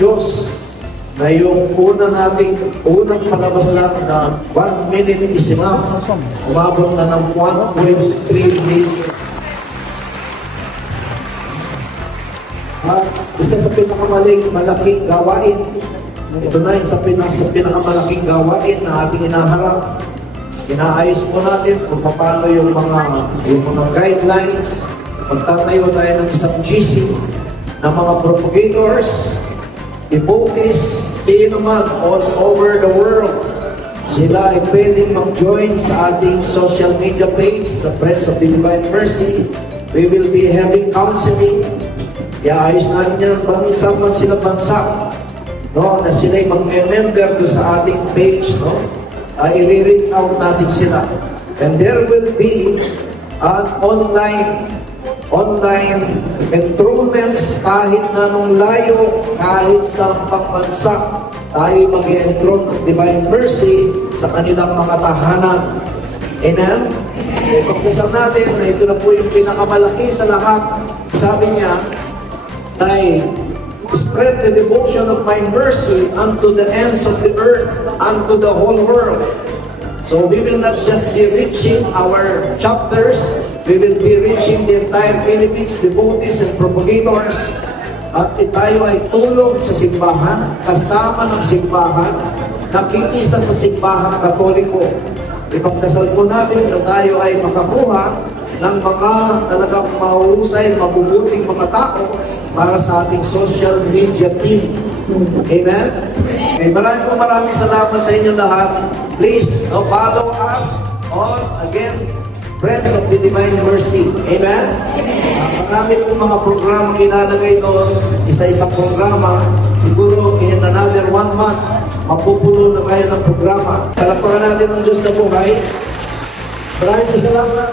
Diyos na yung unang palabas lang na 1 minute is enough, umabot na ng 1.3 million. At isa sa pinakamalaking gawain, ito na yung sa pinakamalaking gawain na ating inaharap. Inaayos po natin kung paano yung mga guidelines. Magtatayo tayo ng isang GC ng mga propagators, devotees, sino man all over the world. Sila ay pwedeng mag-join sa ating social media page sa Friends of the Divine Mercy. We will be having counseling. Iayos natin yan bansa man sila bansa, no? Na sila'y mag-member doon sa ating page, no? I-reach out natin sila. And there will be an online enrollments kahit na nung layo, kahit sa pagbansa, tayo mag-enroll ng Divine Mercy sa kanilang mga tahanan. Amen? Pagkasal natin na ito na po yung pinakamalaki sa lahat. Sabi niya, ay spread the devotion of my mercy unto the ends of the earth, unto the whole world. So we will not just be reaching our chapters, we will be reaching the entire Philippines, devotees and propagators. At tayo ay tulong sa simbahan, kasama ng simbahan, nakikiisa sa simbahan Katoliko. Ipagdasal po natin na tayo ay makakuha ng mga talagang mahusay, mabubuting mga tao para sa ating social media team. Amen? Okay, maraming salamat sa inyo lahat. Please, follow us on, again, Friends of the Divine Mercy. Amen? Marami pong mga programa kinalagay doon, isa-isang programa. Siguro in another 1 month, mapupuno na kayo ng programa. Talapakan natin ang Diyos na buhay. Maraming salamat.